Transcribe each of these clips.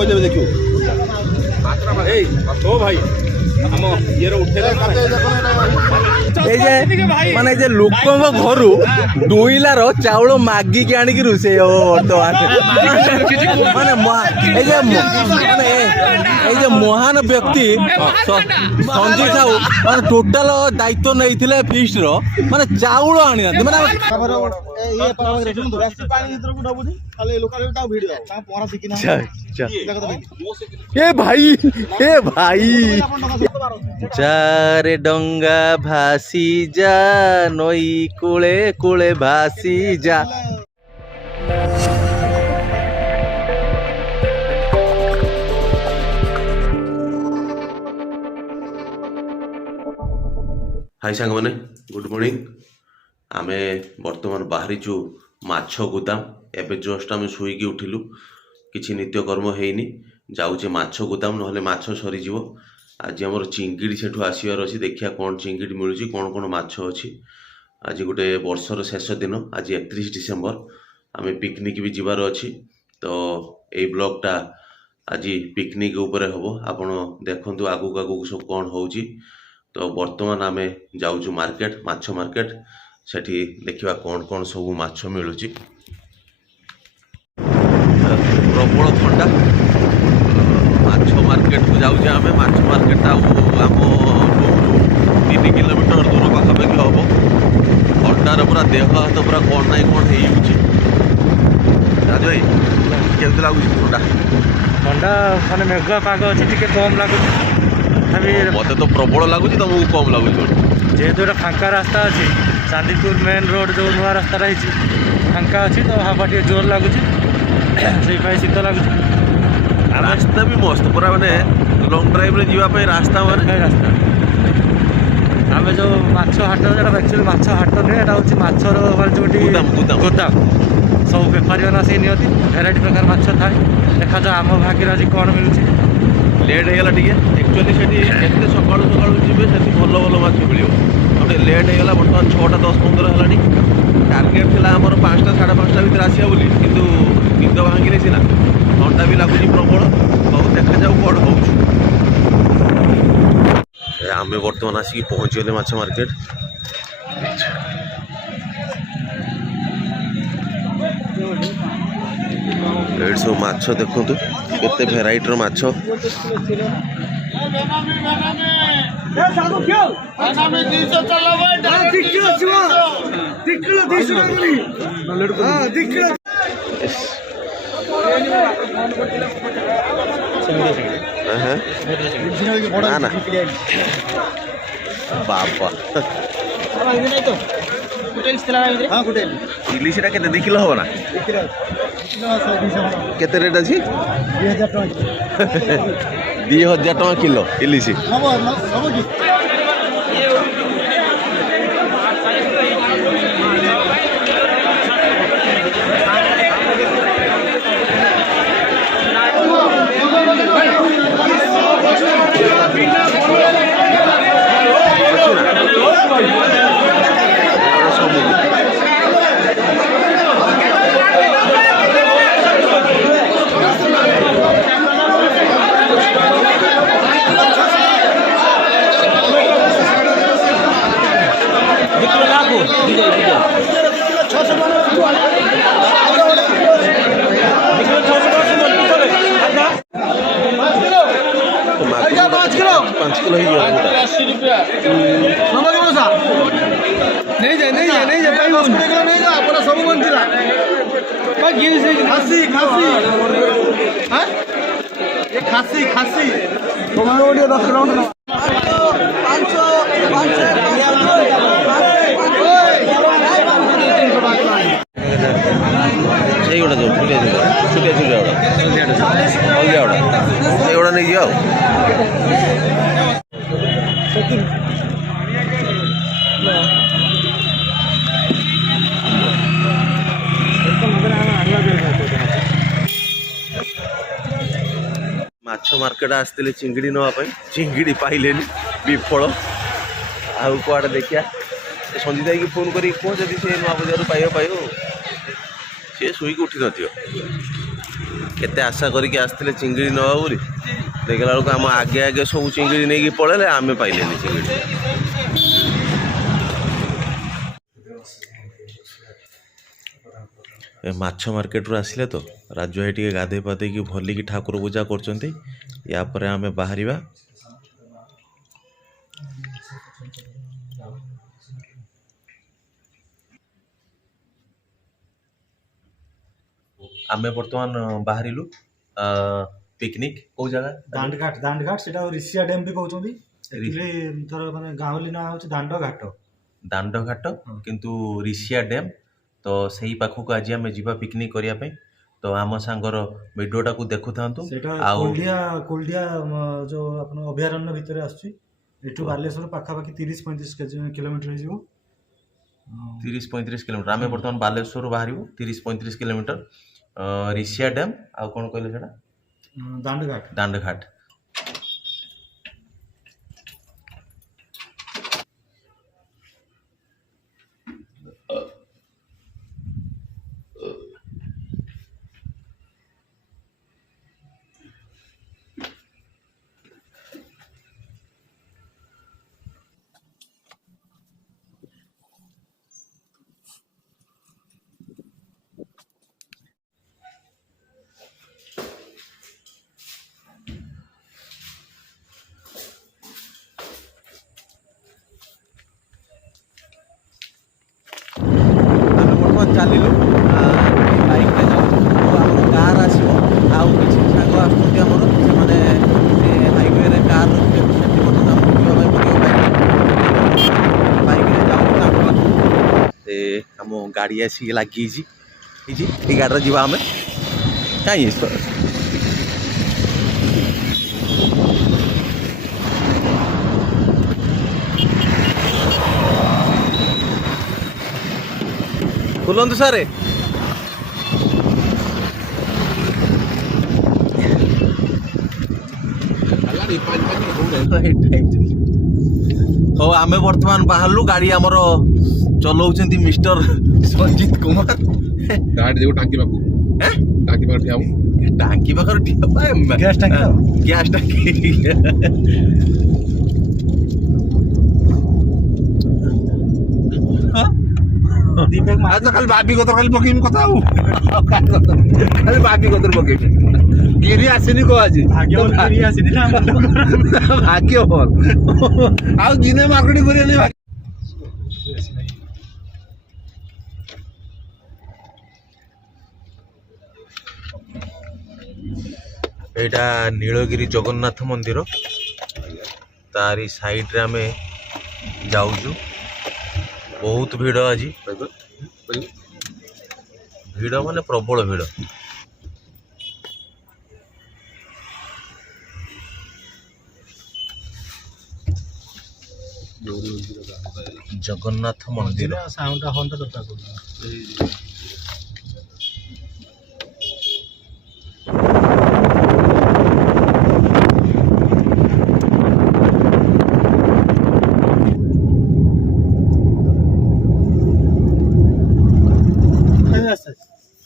କହିଦେବେ ଦେଖିବୁ ଏଇ ଓ ଭାଇ ଆମ ଇଏର ଉଠେଇଲେ ମାନେ ଯେ ଲୋକଙ୍କ ଘରୁ ଦୁଇଲାର ଚାଉଳ ମାଗିକି ଆଣିକି ରୋଷେଇ ହବ ବର୍ତ୍ତମାନ। ମାନେ ଏଇ ଯେ ମହାନ ବ୍ୟକ୍ତି ସଞ୍ଜୟ ସାହୁ ମାନେ ଟୋଟାଲ ଦାୟିତ୍ୱ ନେଇଥିଲେ ଫିଷ୍ଟର, ମାନେ ଚାଉଳ ଆଣିନାହାନ୍ତି। ମାନେ ଏ ଭାଇ যারে ডঙ্গা ভাসি যা নই কূলে কূলে ভাসি যা। हाय सांग मैंने गुड मॉर्निंग। आमे बर्तमान बाहरीचु माछ गुदाम। एबे जस्ट आमे शुईकी उठिलु, किछि नित्यकर्म हेइनी, जाउचे माछ गुदाम नहले माछ सरीजिवो। आज आमर चिंगिड़ी सेठू आसबार अच्छी, देखिया कौन चिंगिड़ी मिलूँ, कौन कौन माछ अच्छी। आज गोटे वर्षर शेष दिन, आज 31 डिसेम्बर, आम पिकनिक भी जीवार अच्छी। तो ये ब्लॉगटा आज पिकनिक उपरे हम, आपण देखंतु आगु आगु सब कौन होउची। तो बर्तमान आम जाऊँ मार्केट, माछ मार्केट, सेठी देखिबा कौन कौन सब माछ मिलूँ। प्रबल ठंडा, माछ मार्केट को जाऊँ आम। माछ मार्केट आम 3 किलोमीटर दूर पाखापाखि हम। ठंडार पूरा देह हाथ पूरा कौन ना कौन राज भाई केमती लगुच ठंडा? ठंडा माने मेघुआ पाग अच्छी, टे कम लगुच। मत तो प्रबल लगुच, तुमको कम लगुच जेहेतु एटा फांका रास्ता अच्छी, चांदीपुर मेन रोड जो नुआ रास्ता रही फांका अच्छी, तो हवा टे जोर लगुच, से शीत लगुच। रास्ता भी मस्त पूरा, माने लंग ड्राइव रे जीवा पे रास्ता माने रास्ता। आम जो माछ हाट, एक्चुअली माछ हाट नुहे, एटा हूँ माछर जो गोदाम। सब बेपारी मैंने आसिक नियति, भेराइटी प्रकार माछ थाए। देखा जाओ आम भाग्य आज कौन मिलूँ। लेट होगा टे एक्चुअली से सका सका जी से भल भल माछ मिल गोटे लेट होगा। बर्तमान 6टा 10-15 है। टार्गेट थी आम 5टा 5:30 भितर आसा बोली, कितु निद भांगे सीना ठंडा भी लगुच प्रबल। बहुत देखा जाऊ कौन हो। आम बर्तमान आसिक पहुँचीगले माछ मार्केट। ये सब माछ देखु केते भेराइटर माछ। ना ना बाबा इलिशी के 2 किलो हम ना केते रेट अच्छी? 2000 टका किलो इलिशी। पाँच किलो ही सब बंचिला खासी खासी ସେଇଗୁଡ଼ା ଯେଉଁ ଛୋଟିଆ ଛୋଟିଆ ଛୋଟିଆ ଅଲଗା ଗୁଡ଼ା ସେଇଗୁଡ଼ା ନେଇଯିବା ଆଉ। ମାଛ ମାର୍କେଟ ଆସିଥିଲେ ଚିଙ୍ଗିଡ଼ି ନେବା ପାଇଁ, ଚିଙ୍ଗିଡ଼ି ପାଇଲେନି, ବିଫଳ। ଆଉ କୁଆଡ଼େ ଦେଖିଆ, ସଞ୍ଜିତ ଭାଇକି ଫୋନ୍ କରିକି କୁହ ଯଦି ସେ ନୂଆ ବଜାରରୁ ପାଇବ। ସେ ଶୋଇକି ଉଠି ନଥିବ। केते आशा करके आसते चिंगड़ी नवा बोली देखला बेलू आम आगे आगे सब चिंगड़ी नहीं पड़े आम पाइले चिंगड़ी। ए माछ मार्केट रू आसिले तो राजू भाई टे गाधे पाधे कि भल कि ठाकुर पूजा कर या पर आम बाहर आम बर्तमान बाहरिलु पिकनिक को जगह दांडघाट सेटा ऋषिया डैम भी कहउछंदी एक्चुअली थर माने गांवली ना होछ दांडघाट किंतु ऋषिया डैम तो सही पाखु को आज आम जीवा पिकनिक करिया पे तो आम सांगर वीडियोटा को देखु थांतु सेटा कोल्डिया जो अपन अभयारण्य भितर आछी एठू बालेश्वर पाखा पाखी 30-35 किलोमीटर हिजो 30-35 किलोमीटर आम बर्तमान बालेश्वर बाहरिबु 30-35 किलोमीटर ऋषिया डैम आ कोन कहले सेटा दांडघाट। चलिलु बाइक रे जाऊ तो कार आसो आउ किसी सांग आसुँच आमर से हाईवे रे कार रखिए बाइक रे जाऊ आम गाड़ी आसिक लगी गाड़ी जी आम कहीं खुलंतु सारे हाँ आम बर्तमान बाहरलु गाड़ी आमर चलाउछंती मिस्टर संजीत कुमार गाड़ी देखो टांकी पाखर ठिया गैस टांकी खाली बाबी कतर खाली पकेमी कथा खाली बाबी कतर पकेमी गिरी आसनी को आज भाग्य आसनी ना भाग्य भल आ दिने मार्केटिंग करिया एटा नीलगिरी जगन्नाथ मंदिर तारी साइड रे आमे जाऊजु बहुत भीड़ आज भीड़ माने प्रबल भीड़ जगन्नाथ मंदिर साउंड हॉर्न दरकार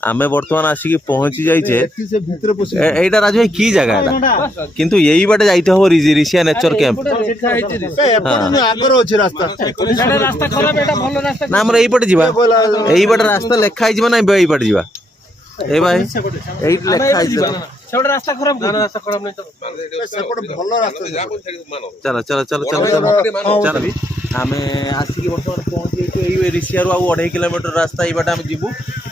आमे बर्तमान आसिक पहुंची जाइए एटा राजू भाई की जगह है किंतु यही बाटे जाइते हो ऋषिया नेचर कैंप ना हमर एई पटे जीवा एई बाटे रास्ता लेखा हिजबा ना एई पटे जीवा ए भाई एई लेखा हिजबा सेबडे रास्ता खराब नहीं तो सेपट भलो रास्ता चलो चलो चलो चलो चलो आमे आसिक बर्तमान पहुंची एई ऋषिया रु 2.5 किलोमीटर रास्ता एई बाटे हम जीवु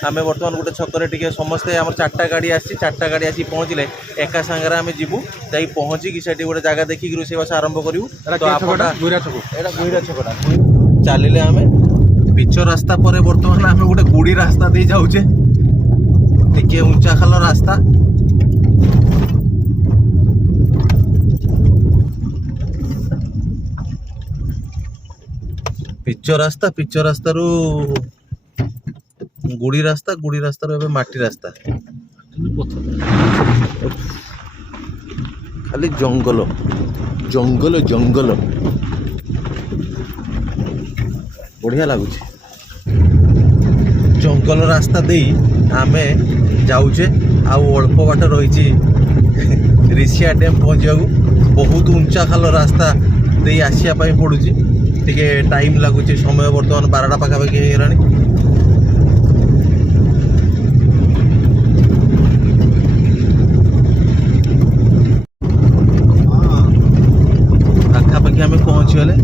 आमे बर्तमान गोटे छकरे टिके समस्ते आम 4टा गाड़ी आसी 4टा गाड़ी आसी पहुँचले एका सांगरे आमे जीवु जाई पहुँचिकी सेठी गोटे जगह देखिक रोषेईबास आरंभ करिवु तो आपटा गुहिरा छकटा चलिले आमे पिच रास्ता पर बर्तमान आमे गोटे गुड़ी रास्ता दे जाउचे टिके ऊंचा खाल रास्ता पिच रास्ता रु गुड़ी रास्ता रू माटी रास्ता खाली जंगल जंगल जंगल बढ़िया लगुच जंगल रास्ता दे आमे जाऊचे ଆଉ ଅଳ୍ପ ବାଟ ରହିଛି ରିଷିଆ ଡ୍ୟାମ୍ ପହଞ୍ଚିବାକୁ। ବହୁତ ଉଞ୍ଚା ଖାଲ ରାସ୍ତା ଦେଇ ଆସିବା ପାଇଁ ପଡ଼ୁଛି, ଟିକେ ଟାଇମ୍ ଲାଗୁଛି। ସମୟ ବର୍ତ୍ତମାନ 12ଟା ପାଖାପାଖି ହେଇଗଲାଣି। ପାଖାପାଖି ଆମେ ପହଞ୍ଚିଗଲେ।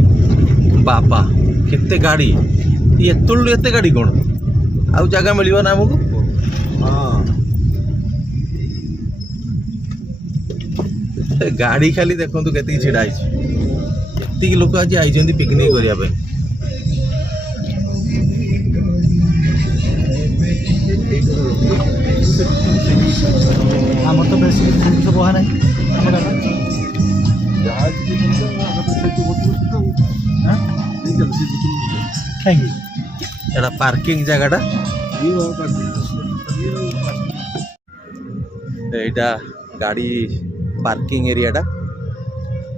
ବାବା କେତେ ଗାଡ଼ି, ଏତେବେଳୁ ଏତେ ଗାଡ଼ି କ'ଣ? ଆଉ ଜାଗା ମିଳିବ ନା ଆମକୁ? ଗାଡ଼ି ଖାଲି ଦେଖନ୍ତୁ କେତିକି ଛିଡ଼ା ହେଇଛି। ଏତିକି ଲୋକ ଆଜି ଆଇଛନ୍ତି ପିକନିକ୍ କରିବା ପାଇଁ। ଆମର ତ ବେଶୀ ଜିନିଷ ବହା ନାହିଁ ଆମ ଗାଁରେ। କାହିଁକି ଏଟା ପାର୍କିଂ ଜାଗାଟା। ଏଇଟା ଗାଡ଼ି ପାର୍କିଂ ଏରିଆଟା।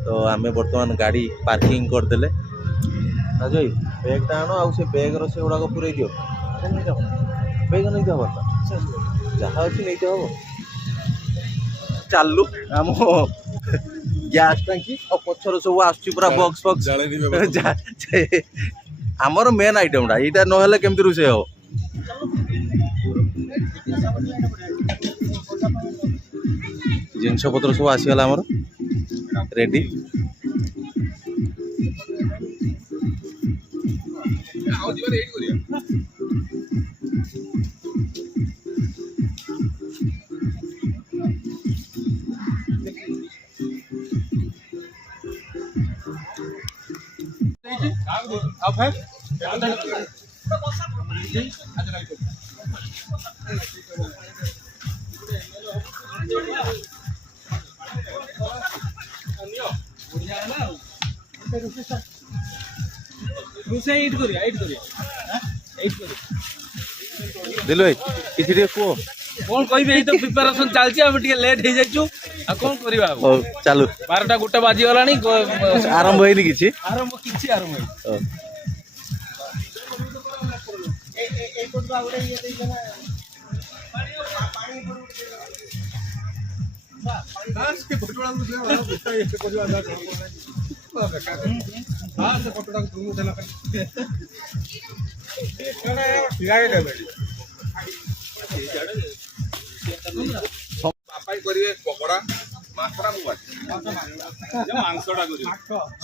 ତ ଆମେ ବର୍ତ୍ତମାନ ଗାଡ଼ି ପାର୍କିଂ କରିଦେଲେ। ରାଜୁ ଭାଇ ବ୍ୟାଗ୍ଟା ଆଣ, ଆଉ ସେ ବ୍ୟାଗ୍ର ସେଗୁଡ଼ାକ ପୁରେଇ ଦିଅ। ବ୍ୟାଗ୍ ନେଇତେ ହବ ତ, ଯାହା ଅଛି ନେଇତେ ହବ। ଚାଲୁ ଆମ ଗ୍ୟାସ୍ ଟାଙ୍କି ଆଉ ପଛର ସବୁ ଆସୁଛି ପୁରା ବକ୍ସ ଫକ୍ସ। ଆମର ମେନ୍ ଆଇଟମ୍ଟା ଏଇଟା ନହେଲେ କେମିତି ରୋଷେଇ ହବ? ଜିନିଷପତ୍ର ସବୁ ଆସିଗଲା ଆମର ରେଡ଼ି। ଦିଲୁ ଭାଇ କିଛି ଟିକେ କୁହ। କଣ କହିବି, ଏଇ ତ ପ୍ରିପାରେସନ ଚାଲିଛି, ଆମେ ଟିକେ ଲେଟ୍ ହେଇଯାଇଛୁ। ଆଉ କଣ କରିବା? ହଉ ଚାଲୁ। 12ଟା 1 ବାଜିଗଲାଣି, ଆରମ୍ଭ ହେଇନି କିଛି। କିଛି ଆରମ୍ଭ ହେଇନି।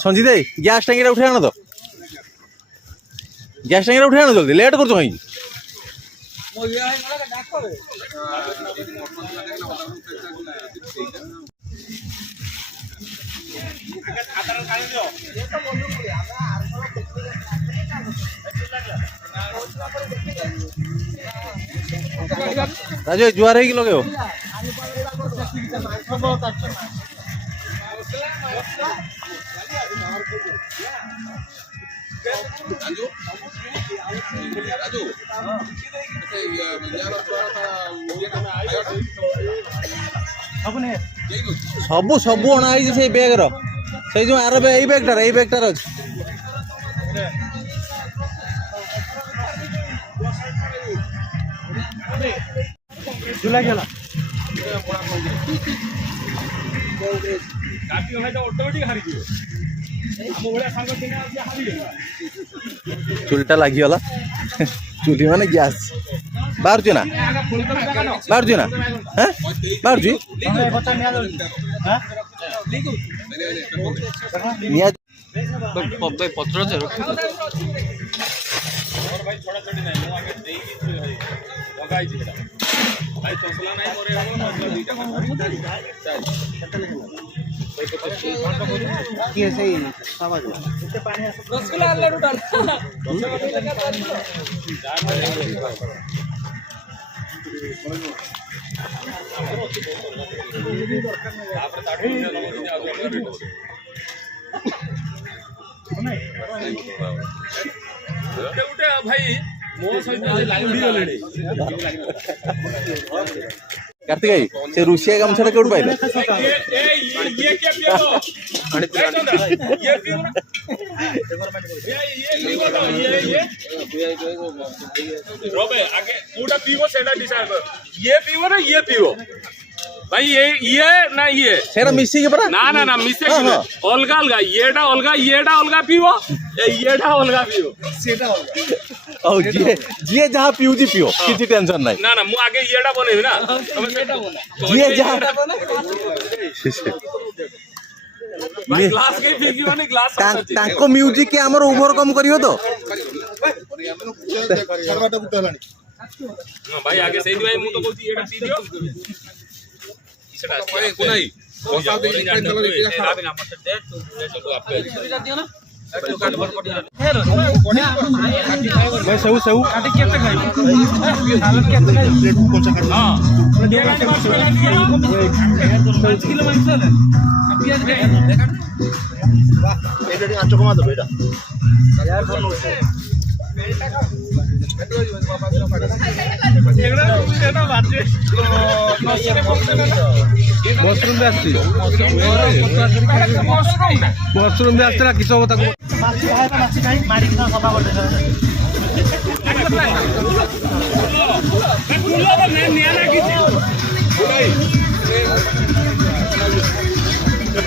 ସଞ୍ଜିତ ଭାଇ ଗ୍ୟାସ୍ ଟାଙ୍କିଟା ଉଠେଇ ଆଣ ତ, ଗ୍ୟାସ୍ ଟାଙ୍କିଟା ଉଠେଇ ଆଣ ଜଲ୍ଦି, ଲେଟ୍ କରୁଛ କାହିଁକି? ରାଜୁ ଭାଇ ଜୁହାର ହେଇକି ଲଗେଇବ। ସବୁ ସବୁ ଅଣା ହେଇଛି ସେଇ ବ୍ୟାଗ୍ର, ସେଇ ଯୋଉ ଆର ଏଇ ବ୍ୟାଗ୍ଟାର ଅଛି। ଚୁଲିଟା ଲାଗିଗଲା। ଚୁଲି ମାନେ ଗ୍ୟାସ୍ ବାହାରୁଛି ନା, ବାହାରୁଛି ନା, ବାହାରୁଛି ଭାଇ ମୋ ସହିତ ଲାଇଭ कार्तिक भाई से रुषिया गामछा केउठ पाइल ये क्या पियो ये पियो ना ये रोबे आगे कोटा पियो सेटा डिसाइड कर ये पियो ना ये पियो भाई ये ना ये सेरा मिसी के परा ना ना ना मिसे अलगा अलगा येटा अलगा पियो येटा अलगा पियो औ जे जहां पिउ जी पियो किछि टेंशन नाही ना ना मु आगे येटा बनेबी ना तमे येटा बना जे जहां भाई ग्लास के फेंकियो ने ग्लास ताको म्यूजिक के हमर ओवरकम करियो तो भाई आगे सही भाई मु तो कहती येटा पी दियो सेटा कोनाई बसा दे निकाल चलो रात ना मत दे तू ले चलो आप सुविधा दियो ना मैं सेऊ सेऊ काटे केते खाई सालन केते खाई प्लेट कौन सा खाई हां 5 किलो मांस है पियाज के एडी आचो कमा दो बेटा यार फोन मशरूम भी आसती मशरूम भी आसला किस हम ताको माछी खाई मारी ना सफा कर दे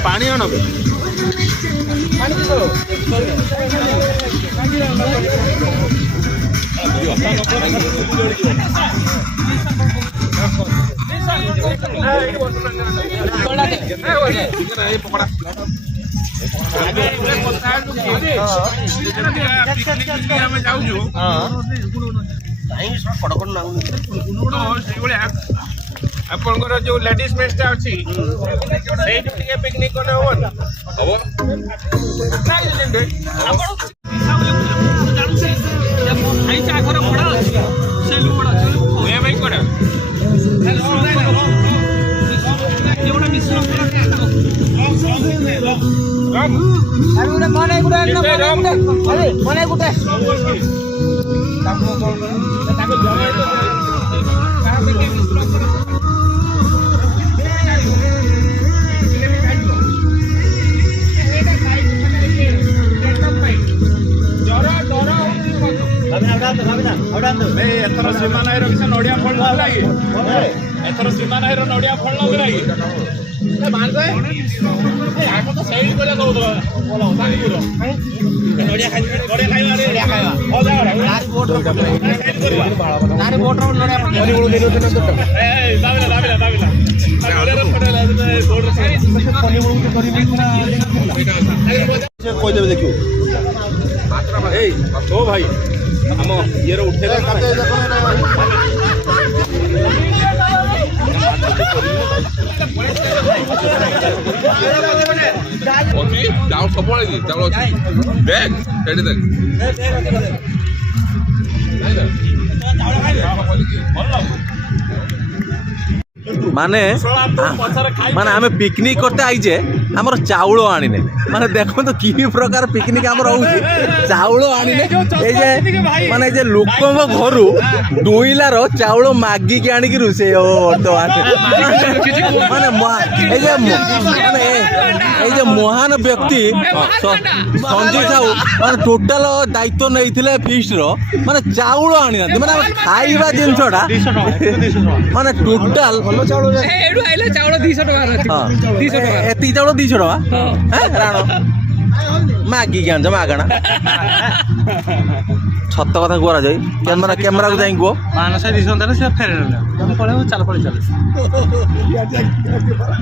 पानी आनो ଆପଣଙ୍କର ଯୋଉ ଲେଡିଜ ମେସଟା ଅଛି ସେଇଠି ଟିକେ ପିକନିକ କଲେ ହବ ନା ହବ ଖାଇଛି ଆଗର ବଡ ଅଛି ସେ ବଡ ଅଛି ଭାଇ କଡା ଏଥର ସୀମା ନାଇର କିଛି ନଡିଆ ଫଳ ନଥିଲା କି ଏଥର ସୀମା ନାଇର ନଡିଆ ଫଳ ନଥିଲା କି ଆଗ ତ ସେଇଠି କରିବା ଦଉଥିଲା ନଡିଆ କହିଦେବେ ଦେଖିବୁ ଏଇ ଓ ଭାଇ ଆମ ଇଏର ଉଠେଇଲା ଅଛି ଚାଉଳ ସବୁବେଳେ ଚାଉଳ ଅଛି ବ୍ୟାଗ ସେଠି ଦେଖ माने माने आमे पिकनिक करते आइजे हमर चाउल आनिने माने देखो तो की प्रकार पिकनिक हमर होउची चाउल आनिने ए जे माने जे लोकन घरु डोइलार चाउल मागी के आनी कि रुसे ओ तो माने ए जे माने ए जे महान व्यक्ति संजय साहू माने टोटल दायित्व नैथिले फीस्ट रो माने चाउल आनी ना माने खाइबा जिनसडा माने टोटल एडु आइला चाउल 200 टका रहती 200 टका एती चाउल 200 टका हैं राणो मागी के आंजा मागणा छत्त कथा गोरा जाई कैमरा को जाई गो मानस 200 देले से फेरे हम पळे चल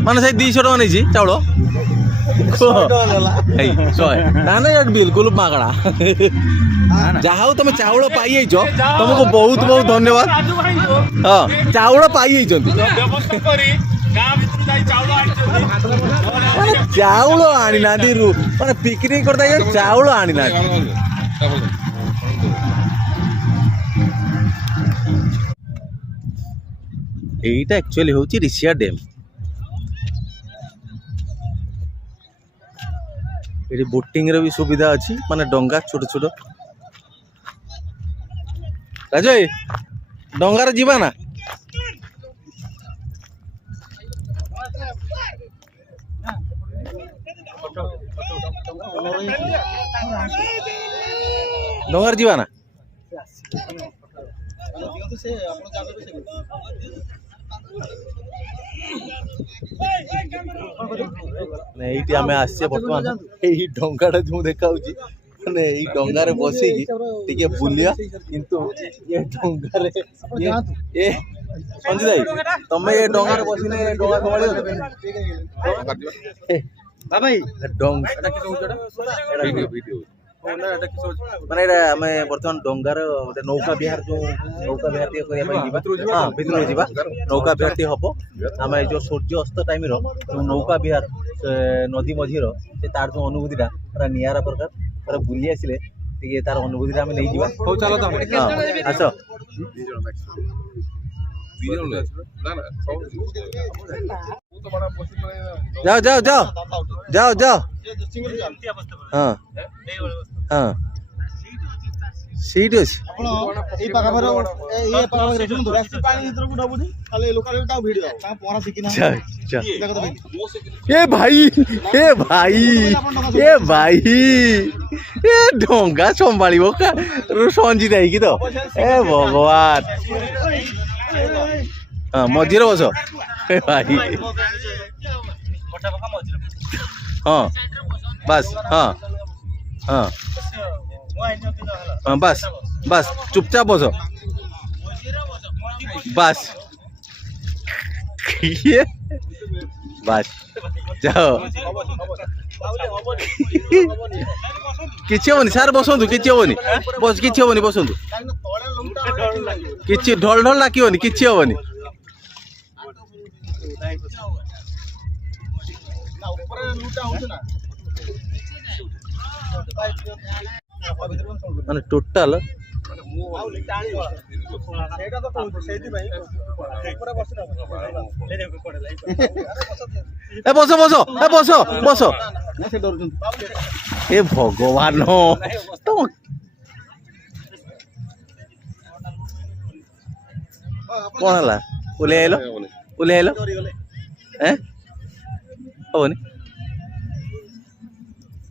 माने से 200 टका नै छी चाउल ना बिल्कुल मागणा जाओ तुम चाउल पाई तुमको बहुत बहुत धन्यवाद हाँ चाउल पाई चाउल आनी ना माने पिकनिक करता चाउल आनी ना एटा एक्चुअली होची रिसिया डैम ये बोटिंग रे भी सुविधा अच्छी माने डंगा छोट छोट राजू डंगार जीवा ना ଡଙ୍ଗାରେ ଯିବା ନା? ଏଇଠି ଆମେ ଆସିଛେ ବର୍ତ୍ତମାନ ଏଇ ଡଙ୍ଗାଟା ଯୋଉ ଦେଖାଉଛି ମାନେ ଏଇ ଡଙ୍ଗାରେ ବସିକି ଟିକେ ବୁଲିବା କିନ୍ତୁ ଏ ଡଙ୍ଗାରେ ଏ ସଞ୍ଜିତ ଭାଇ ତମେ ଏ ଡଙ୍ଗାରେ ବସିଲେ ଡଙ୍ଗା ସମ୍ଭାଳିବ ମାନେ ଏଇଟା ଆମେ ବର୍ତ୍ତମାନ ଡଙ୍ଗାର ଗୋଟେ ନୌକା ବିହାର ଯୋଉ ନୌକା ବିହାର ଟିକେ କରିବା ପାଇଁ ଯିବା ହଁ ଭିତରକୁ ଯିବା ନୌକା ବିହାର ଟିକେ ହବ ଆମେ ଏଇ ଯୋଉ ସୂର୍ଯ୍ୟ ଅସ୍ତ ଟାଇମର ଯୋଉ ନୌକା ବିହାର ନଦୀ ମଝିର ସେ ତାର ଯୋଉ ଅନୁଭୂତିଟା ପୁରା ନିଆରା ପ୍ରକାର ପୁରା ବୁଲି ଆସିଲେ ଟିକେ ତାର ଅନୁଭୂତିଟା ଆମେ ନେଇଯିବା। ହଉ ଚାଲ ତମେ ଆସ ଯାଅ ଯାଅ ଯାଅ ଯାଅ ଯାଅ ହଁ ହଁ सीट अच्छी ए भाई ए भाई ए भाई ए ढोंगा संभाली संजीत है कि तो ए भगवान हाँ मझीरे बस भाई हाँ बस हाँ हाँ हाँ बस बस चुपचाप बसो बस ये बस जाओ किसी हेनी सार बसतु किसी हेनी बस किसी हेनी बसतु किसी ढल ढल डाकिबनी किसी हेनी माने टोटाल ए बस बस ए बस बस ए भगवान तो कौन है ओले आइलो हैं हबनी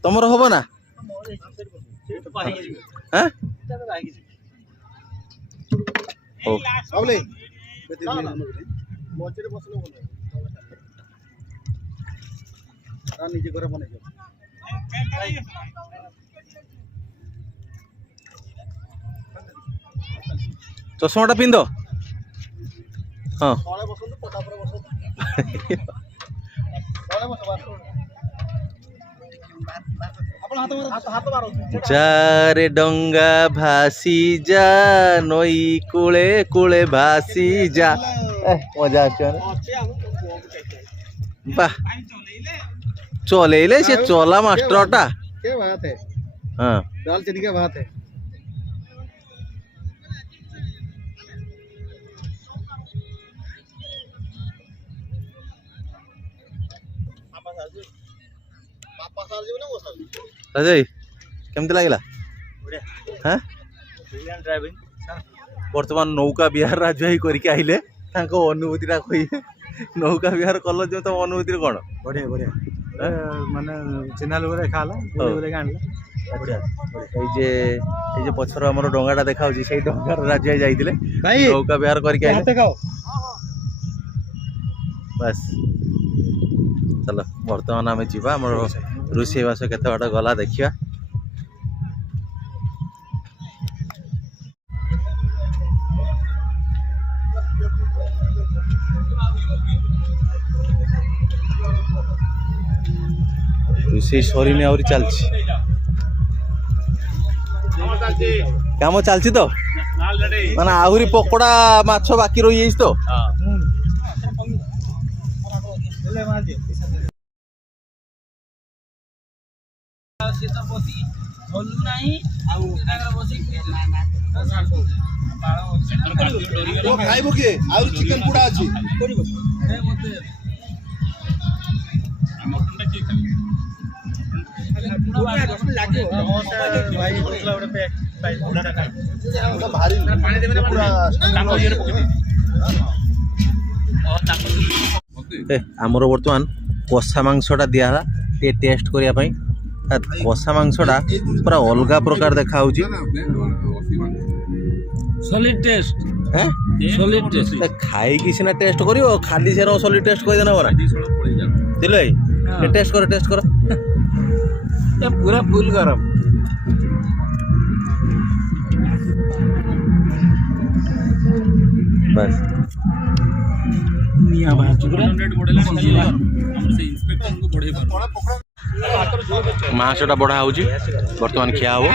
तुमर हब ना हाँ चश्माटा पिंध हाँ जारे डंगा भासी जा नई कूले कूले भासी जा मजा वाह चले से चला मास्टरटा क्या बात है हाँ दाल चीनी क्या बात है अजय केमती लगे हाँ बर्तमान नौका विहार राजभाई करके आइले अनुभूतिटा कही नौका विहार कल जो तुम अनुभूति कौन बढ़िया बढ़िया माने चिन्हा लोग देखा बढ़िया ये पछर आम डंगाटा देखा डंगार राजभाई जाइए नौका विहार करके आइले बस चलो बर्तमान आम जा रोषेईबास केते बाट गला देखिया रोषेई सरीनी आहरी चलछि काम चलछि तो माने आहरी पकोड़ा माछ बाकी रही जाइछ तो खाइबो के आउर चिकन पुडा अछि मटन के आमर बर्तमान कषा मांसटा दिहला टे टेस्ट करने କଷା ମାଂସଟା ପୁରା ଅଲଗା ପ୍ରକାର ଦେଖାଯାଉଛି। सॉलिड टेस्ट ହେଁ सॉलिड टेस्ट ଖାଇକି ସିନା ଟେଷ୍ଟ କରିବ, ଖାଲି ସେର ସଲି ଟେଷ୍ଟ କରିଦେନା ପରା। ଦିଲୁ ଭାଇ ଟେଷ୍ଟ କର ଟେଷ୍ଟ କର। ये पूरा फुल गरम ବାସ୍ निया भाज पूरा ମାଂସଟା ବଢ଼ା ହେଉଛି, ବର୍ତ୍ତମାନ ଖିଆ ହବ।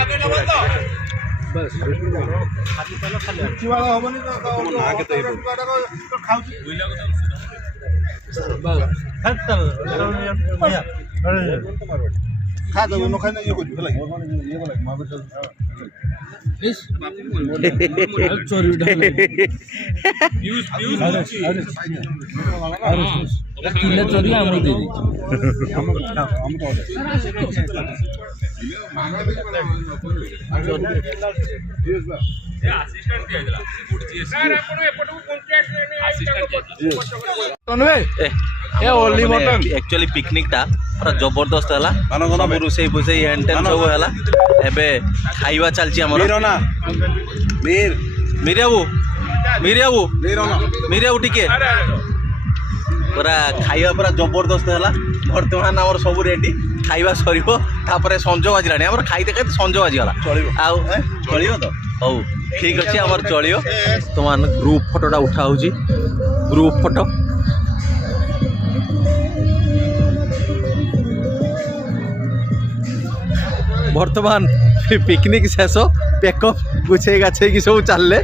किले चोरी आम दे एक्चुअली पिकनिकटा पूरा जबरदस्त है सब रोसई फोसई हेन टेन सब है एबे खाइबा चलची हमर मीरियाबू टिके पूरा खाइबा पूरा जबरदस्त है बर्तमान आमर सब रेडी खाइबा सरिबो तापर संज बाजिलानी हमर खाइते खाइते संज बाजिगला आउ चलियो तो हौ ठीक अछि हमर चलियो। तो मान ग्रुप फोटोटा उठा होची ग्रुप फोटो बर्तमान पिकनिक शेष पेकअप गुछे गाछे कि सब चलले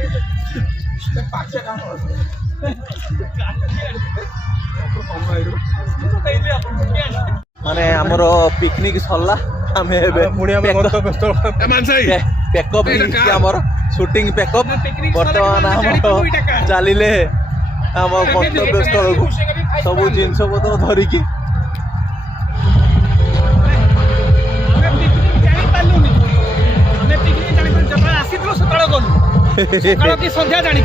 माने हमरो पिकनिक सरला हमें पेकअप हमर शूटिंग पेकअप बर्तमान हम चलिले आम गंतव्य स्थल को सब जिनस पत्र धरिकी संध्या जानी